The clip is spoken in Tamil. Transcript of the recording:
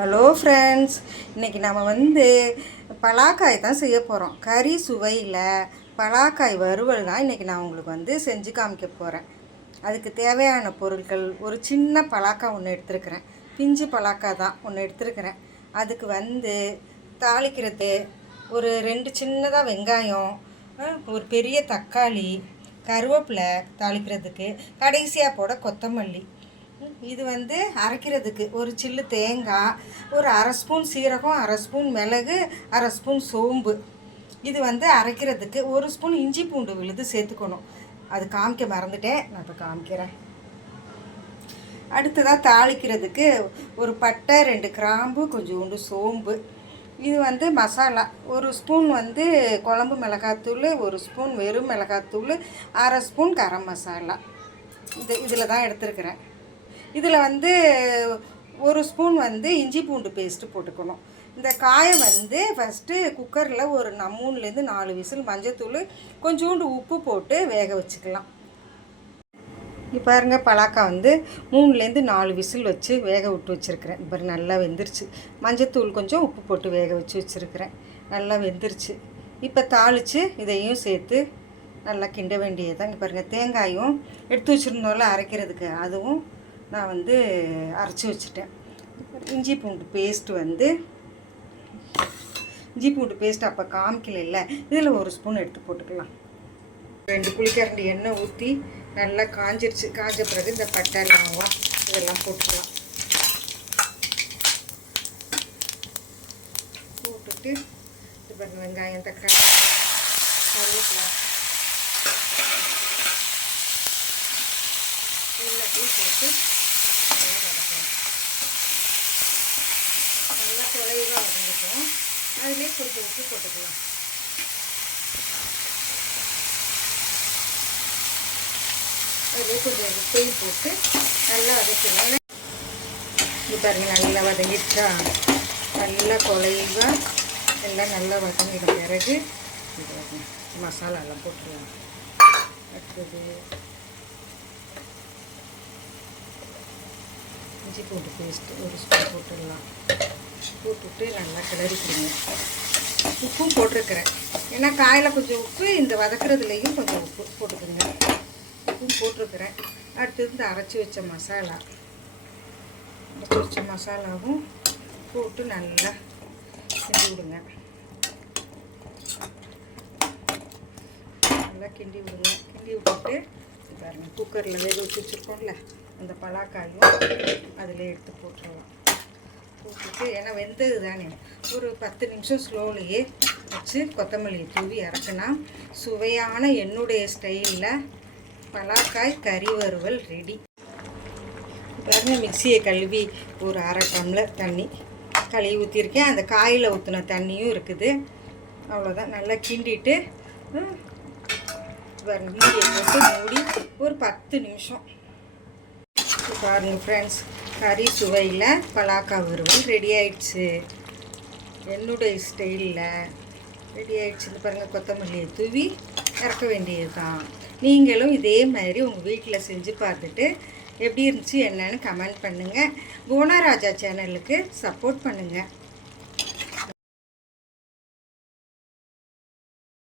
ஹலோ ஃப்ரெண்ட்ஸ், இன்றைக்கி நம்ம பலாக்காய் தான் செய்ய போகிறோம். கறி சுவையில் பலாக்காய் வறுவல் தான் இன்றைக்கி நான் உங்களுக்கு செஞ்சு காமிக்க போகிறேன். அதுக்கு தேவையான பொருட்கள், ஒரு சின்ன பலாக்காய் ஒன்று எடுத்துருக்கிறேன். பிஞ்சு பலாக்காய் தான் ஒன்று எடுத்துருக்கிறேன். அதுக்கு தாளிக்கிறது ஒரு 2 சின்னதாக வெங்காயம், ஒரு பெரிய தக்காளி, கருவேப்பிலை தாளிக்கிறதுக்கு, கடைசியாக போட கொத்தமல்லி. இது அரைக்கிறதுக்கு ஒரு சில்லு தேங்காய், ஒரு அரை ஸ்பூன் சீரகம், அரை ஸ்பூன் மிளகு, அரை ஸ்பூன் சோம்பு. இது அரைக்கிறதுக்கு ஒரு ஸ்பூன் இஞ்சி பூண்டு விழுது சேர்த்துக்கணும். அது காமிக்க மறந்துட்டேன், நான் இப்போ காமிக்கிறேன். அடுத்ததாக தாளிக்கிறதுக்கு ஒரு பட்டை, 2 கிராம்பு, கொஞ்சோண்டு சோம்பு. இது மசாலா ஒரு ஸ்பூன் குழம்பு மிளகாத்தூள், ஒரு ஸ்பூன் வெறும் மிளகாத்தூள், அரை ஸ்பூன் கரம் மசாலா. இதில் தான் எடுத்துருக்கிறேன். இதில் ஒரு ஸ்பூன் இஞ்சி பூண்டு பேஸ்ட்டு போட்டுக்கணும். இந்த காயை ஃபஸ்ட்டு குக்கரில் ஒரு 3லேருந்து 4 விசில் மஞ்சத்தூள், கொஞ்சோண்டு உப்பு போட்டு வேக வச்சுக்கலாம். இப்போ பாருங்கள், பலாக்காய் 3லேருந்து 4 விசில் வச்சு வேக விட்டு வச்சுருக்கிறேன். இப்போ நல்லா வெந்துருச்சு. மஞ்சத்தூள் கொஞ்சம் உப்பு போட்டு வேக வச்சு வச்சுருக்கிறேன். நல்லா வெந்துருச்சு. இப்போ தாளித்து இதையும் சேர்த்து நல்லா கிண்ட வேண்டியது தான். இங்கே பாருங்கள், தேங்காயும் எடுத்து வச்சுருந்தோம்ல அரைக்கிறதுக்கு, அதுவும் நான் அரைச்சி வச்சுட்டேன். இஞ்சி பூண்டு பேஸ்ட் அப்போ காமிக்கல, இதில் ஒரு ஸ்பூன் எடுத்து போட்டுக்கலாம். 2 குழிக்கரண்டி எண்ணெய் ஊற்றி நல்லா காஞ்சிருச்சு. காஞ்ச பிறகு இந்த பட்டை, லவங்கம் இதெல்லாம் போட்டுக்கலாம். போட்டுட்டு இப்போ வெங்காயம், தக்காளி, கருவேப்பிலை எல்லாத்தையும் போட்டு நல்லா குழைவாக வதங்கிட்டோம். அதிலே கொஞ்சம் உப்பு போட்டுக்கலாம். அதிலே கொஞ்சம் உப்பையும் போட்டு நல்லா வதக்கலாம். இது பாருங்கள், நல்லா வதங்கிட்டா நல்லா குழைவாக எல்லாம் நல்லா வதங்கிட பிறகு மசாலாலாம் போட்டுடலாம். அடுத்தது இஞ்சி பூண்டு பேஸ்ட்டு ஒரு ஸ்பூன் போட்டுடலாம். போட்டுட்டு நல்லா கிளறிக்கிறேங்க. உப்பும் போட்டிருக்கிறேன், ஏன்னா காயில் கொஞ்சம் உப்பு, இந்த வதக்கிறதுலேயும் கொஞ்சம் உப்பு போட்டுக்கோங்க. உப்பும் போட்டிருக்கிறேன். அடுத்தது இந்த அரைச்சி வச்ச மசாலாவும் போட்டு நல்லா கிண்டி விடுங்க. நல்லா கிண்டி விட்டுட்டு பாருங்கள், குக்கரில் வேக வச்சு வச்சுருக்கோம்ல, அந்த பலாக்காயும் அதில் எடுத்து போட்டுடலாம். போட்டுட்டு, ஏன்னா வெந்தது தானே, ஒரு 10 நிமிஷம் ஸ்லோலையே வச்சு கொத்தமல்லி தூவி இறக்குனா சுவையான என்னுடைய ஸ்டைலில் பலாக்காய் கறி வறுவல் ரெடி. பாருங்கள், மிக்சியை கழுவி ஒரு அரை டம்ளர் தண்ணி கழுவி ஊற்றிருக்கேன். அந்த காயில் ஊற்றின தண்ணியும் இருக்குது. அவ்வளோதான். நல்லா கிண்டிட்டு பாருங்கள், வீடியோ போட்டு மூடி ஒரு 10 நிமிஷம். பாருங்கள் ஃப்ரெண்ட்ஸ், கறி சுவையில் பலாக்காய் வறுவல் ரெடி ஆயிடுச்சு. என்னுடைய ஸ்டைலில் ரெடி ஆயிடுச்சு. பாருங்கள், கொத்தமல்லியை தூவி இறக்க வேண்டியது தான். நீங்களும் இதே மாதிரி உங்கள் வீட்டில் செஞ்சு பார்த்துட்டு எப்படி இருந்துச்சு என்னன்னு கமெண்ட் பண்ணுங்கள். குணராஜா சேனலுக்கு சப்போர்ட் பண்ணுங்கள்.